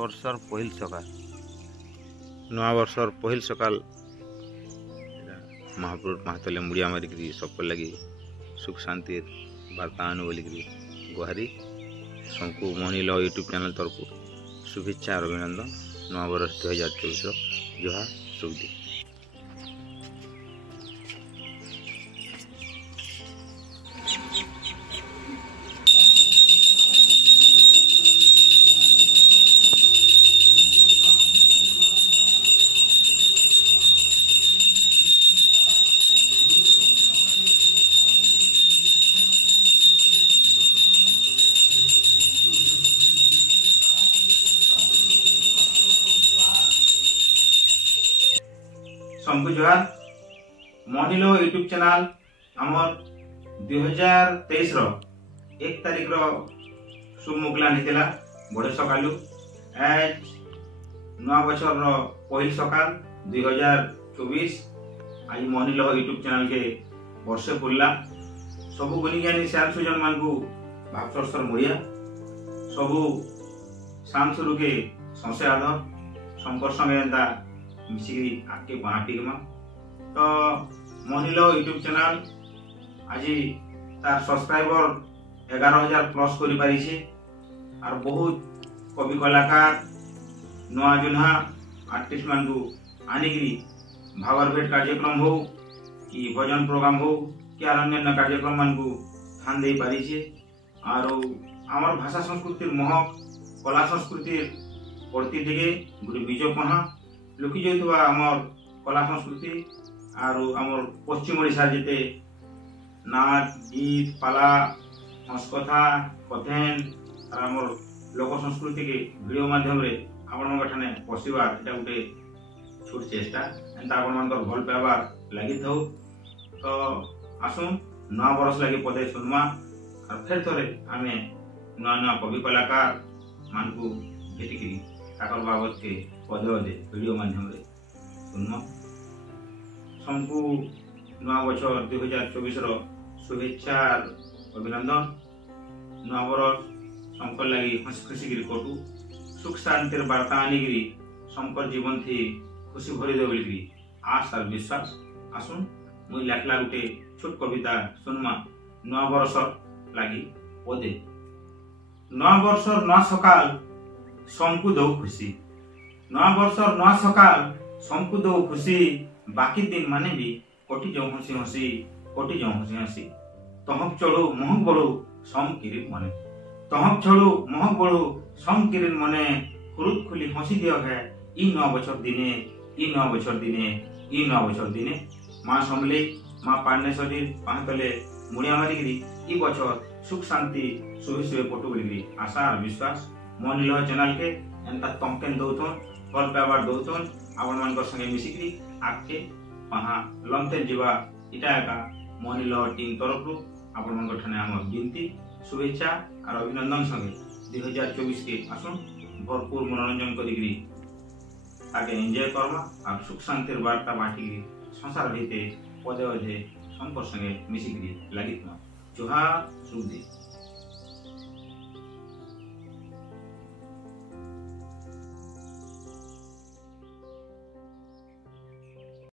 वर्षर पहिल सकाल नवा वर्षर पहिल सकाल महापुरुष महातले मुड़िया मारिकी सबको लगी सुख शांति वार्ता आनु बोलिकी गुहारी सबको मोहनील यूट्यूब चैनल तरफ शुभेच्छा और अभिनंदन नवा वर्ष 2024 जुहार शुभ दिन। सबको जोहार मोहनीलो यूट्यूब चैनल आमर 2023 1 तारीख शुभ मुकला निकला बड़े सकालू आज नवा बछर पहिल सकाल 2024 आज मोहनीलो यूट्यूब चैनल के वर्षे पुरला सबू गुणीज्ञानी श्याम सुजन मान को भागसर मुड़िया सबू शाम सुरु के संशय आधर शंकर संगे एंता मिसिकी आगे बाँटिमा तो मोहनीलो यूट्यूब चैनल आज तार सब्सक्राइबर 11,000 प्लस करि पारिछे और बहुत कवि कलाकार नवा जुन्हा आर्टिस्ट मान को आनिकी भावर भेट कार्यक्रम हो कि भजन प्रोग्राम हो कि अन्य कार्यक्रम मान को स्थान दे पारिछे और आमर भाषा संस्कृतिर महक कला संस्कृतिर प्रति दिगे गोटे बीज पहा लुकी जाइथबा आमर कला संस्कृति और आमर पश्चिम ओडिशा जेते नाच गीत पाला हंसकथा कथेन और आमर लोक संस्कृति के वीडियो माध्यम रे आपण मन ठाने पसिबार एटा गुटे छोट चेष्टा एंता आपण मन भल पाइबार लागि थौ तो आसुन नवा बरस लागि पदे सुनमा और फिर थोरे आमे नवा नवा कवि कलाकार मान को भेटिकी ताकर बाबत के पदे पदे वीडियो माध्यम रे सुनमा सबको नवा बछर 2024 शुभेच्छा अभिनंदन नवा बरस संकर लगी हंसी खुशी गिरी कटू सुख शांतिर वार्ता आनिकी संकर जीवन थी खुशी भरी दे बोलिकी आशा और विश्वास आसुन मुई लेखला गुटे छोट कविता सुनमा नवा बरस लगी पदे नवा वर्षर नवा सकाल समकु दो खुशी नवा वर्षर नवा सकाल समकु दो खुशी बाकी दिन माने भी कोटी जो हंसी हंसी कोटी जो हंसी हंसी तहक चढ़ू महक बढ़ू सम किरिन मने तहक चढ़ू महक बढ़ू सम किरिन मने खुरुद खुली हंसी दियो है ई नवा बछर दिने ई नवा बछर दिने ई नवा बछर दिने मां समले मां पांडेश्वरी पाहतले मुड़िया मारिकी ई बछर सुख शांति सुबह सुबह पटु बोलिकी आशा और विश्वास मोहनीलो चैनल के एंता तमकेन दौथन भल पाइबार दौथन आपण मान संगे मिसिकी आगे पहा लंते जीवा इटा एका मोहनीलो टीम तरफ आपण मान ठाने आम विनती शुभेच्छा और अभिनंदन संगे 2024 के आसुन भरपूर मनोरंजन करी आगे एंजॉय करमा और सुख शांतिर वार्ता बांटिकी संसार भीते पदे पदे संपर्क संगे मिसिकी लगी जुहार शुभ दिन।